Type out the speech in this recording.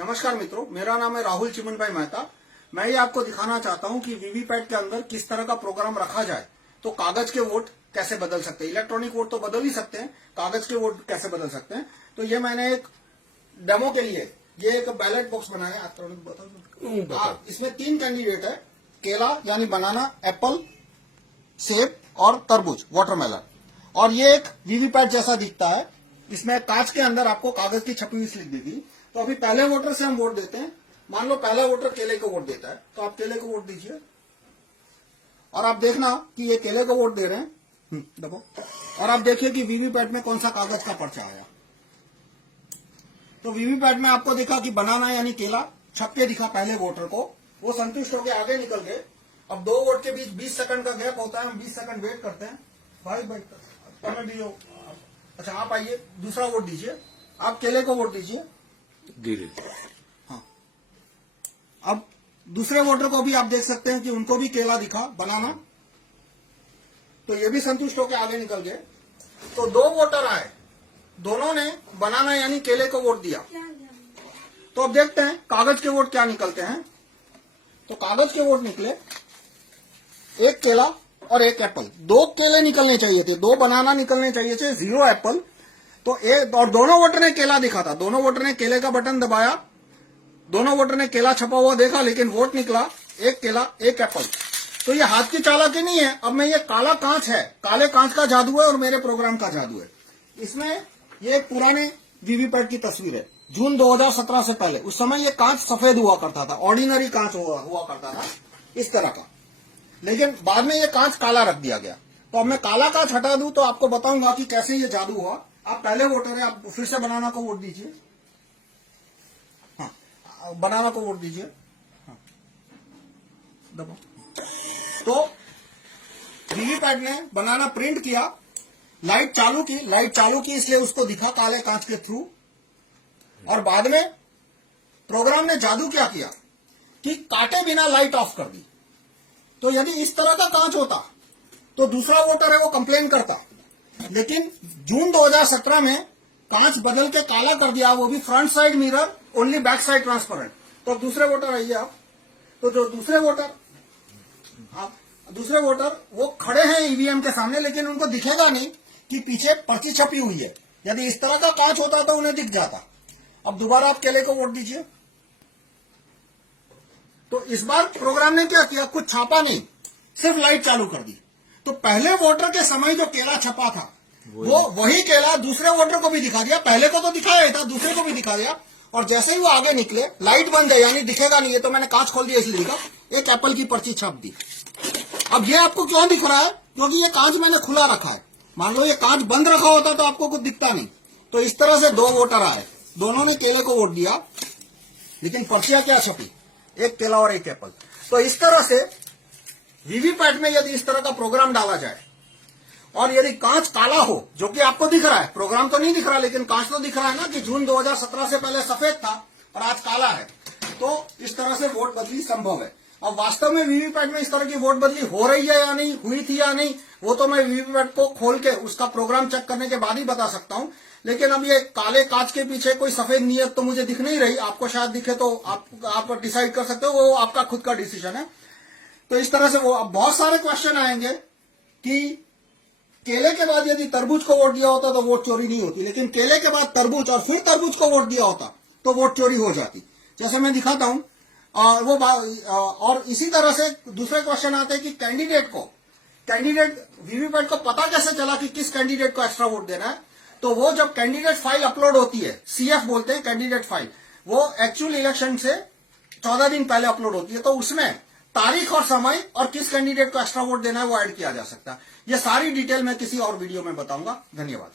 नमस्कार मित्रों, मेरा नाम है राहुल चिमन भाई मेहता। मैं ये आपको दिखाना चाहता हूँ कि वीवीपैट के अंदर किस तरह का प्रोग्राम रखा जाए तो कागज के वोट कैसे बदल सकते हैं। इलेक्ट्रॉनिक वोट तो बदल ही सकते हैं, कागज के वोट कैसे बदल सकते हैं। तो ये मैंने एक डेमो के लिए ये एक बैलेट बॉक्स बनाया है। इसमें 3 कैंडिडेट है, केला यानी बनाना, एप्पल सेब और तरबूज वाटरमेलन। और ये एक वीवीपैट जैसा दिखता है। इसमें कांच के अंदर आपको कागज की छपी हुई स्लिप दिखी। तो अभी पहले वोटर से हम वोट देते हैं। मान लो पहला वोटर केले को वोट देता है, तो आप केले को वोट दीजिए और आप देखना कि ये केले को वोट दे रहे हैं। देखो, और आप देखिए कि वीवीपैट में कौन सा कागज का पर्चा आया। तो वीवीपैट में आपको दिखा कि बनाना यानी केला छप के दिखा पहले वोटर को। वो संतुष्ट होकर आगे निकल गए। अब 2 वोट के बीच 20 सेकंड का गैप होता है, हम 20 सेकंड वेट करते हैं। भाई तुम्हें भी हो, अच्छा आप आइए, दूसरा वोट दीजिए। आप केले को वोट दीजिए। हाँ, अब दूसरे वोटर को भी आप देख सकते हैं कि उनको भी केला दिखा, बनाना, तो ये भी संतुष्ट होकर आगे निकल गए। तो 2 वोटर आए, दोनों ने बनाना यानी केले को वोट दिया। तो अब देखते हैं कागज के वोट क्या निकलते हैं। तो कागज के वोट निकले, 1 केला और 1 एप्पल। 2 केले निकलने चाहिए थे, 2 बनाना निकलने चाहिए थे, 0 एप्पल। तो और दोनों वोटर ने केला दिखा था। दोनों वोटर ने केले का बटन दबाया, दोनों वोटर ने केला छपा हुआ देखा, लेकिन वोट निकला 1 केला 1 एप्पल। तो ये हाथ की चालाकी नहीं है। अब मैं ये काला कांच है, काले कांच का जादू है और मेरे प्रोग्राम का जादू है। इसमें ये एक पुराने वीवीपैट की तस्वीर है, जून 2017 से पहले। उस समय ये कांच सफेद हुआ करता था, ऑर्डिनरी कांच हुआ करता था इस तरह का। लेकिन बाद में ये कांच काला रख दिया गया। तो अब मैं काला कांच हटा दूं तो आपको बताऊंगा कि कैसे ये जादू हुआ। आप पहले वोटर है, आप फिर से बनाना को वोट दीजिए। हाँ, बनाना को वोट दीजिए। हाँ, दबो। तो वीवीपैट ने बनाना प्रिंट किया, लाइट चालू की, इसलिए उसको दिखा काले कांच के थ्रू। और बाद में प्रोग्राम ने जादू क्या किया कि काटे बिना लाइट ऑफ कर दी। तो यदि इस तरह का कांच होता तो दूसरा वोटर है वो कंप्लेन करता। लेकिन जून 2017 में कांच बदल के काला कर दिया, वो भी front side mirror, only back side transparent. तो अब दूसरे वोटर आइए आप। तो जो दूसरे वोटर वो खड़े हैं ईवीएम के सामने, लेकिन उनको दिखेगा नहीं कि पीछे पर्ची छपी हुई है। यदि इस तरह का कांच होता तो उन्हें दिख जाता। अब दोबारा आप केले को वोट दीजिए। तो इस बार प्रोग्राम ने क्या किया, कुछ छापा नहीं, सिर्फ लाइट चालू कर दी। तो पहले वोटर के समय जो केला छपा था वो वही केला दूसरे वोटर को भी दिखा दिया। पहले को तो दिखाया ही था, दूसरे को भी दिखा दिया। और जैसे ही वो आगे निकले, लाइट बंद है यानी दिखेगा नहीं। ये तो मैंने कांच खोल दिया इसलिए दिखा। 1 एप्पल की पर्ची छाप दी। अब ये आपको क्यों दिख रहा है, क्योंकि ये कांच मैंने खुला रखा है। मान लो ये कांच बंद रखा होता तो आपको कुछ दिखता नहीं। तो इस तरह से 2 वोटर आए, दोनों ने केले को वोट दिया, लेकिन पर्चियां क्या छपी, 1 केला और 1 एप्पल। तो इस तरह से वीवीपैट में यदि इस तरह का प्रोग्राम डाला जाए और यदि कांच काला हो, जो कि आपको दिख रहा है, प्रोग्राम तो नहीं दिख रहा लेकिन कांच तो दिख रहा है ना कि जून 2017 से पहले सफेद था और आज काला है, तो इस तरह से वोट बदली संभव है। अब वास्तव में वीवीपैट में इस तरह की वोट बदली हो रही है या नहीं, हुई थी या नहीं, वो तो मैं वीवीपैट को खोल के उसका प्रोग्राम चेक करने के बाद ही बता सकता हूं। लेकिन अब ये काले कांच के पीछे कोई सफेद नियत तो मुझे दिख नहीं रही। आपको शायद दिखे तो आप डिसाइड कर सकते हो, वो आपका खुद का डिसीजन है। तो इस तरह से वो अब बहुत सारे क्वेश्चन आएंगे कि केले के बाद यदि तरबूज को वोट दिया होता तो वोट चोरी नहीं होती, लेकिन केले के बाद तरबूज और फिर तरबूज को वोट दिया होता तो वोट चोरी हो जाती। जैसे मैं दिखाता हूं। और इसी तरह से दूसरे क्वेश्चन आते हैं कि कैंडिडेट वीवीपैट को पता कैसे चला कि किस कैंडिडेट को एक्स्ट्रा वोट देना है। तो वो जब कैंडिडेट फाइल अपलोड होती है, CF बोलते हैं कैंडिडेट फाइल, वो एक्चुअल इलेक्शन से 14 दिन पहले अपलोड होती है। तो उसमें तारीख और समय और किस कैंडिडेट को एक्स्ट्रा वोट देना है वो ऐड किया जा सकता है। ये सारी डिटेल मैं किसी और वीडियो में बताऊंगा। धन्यवाद।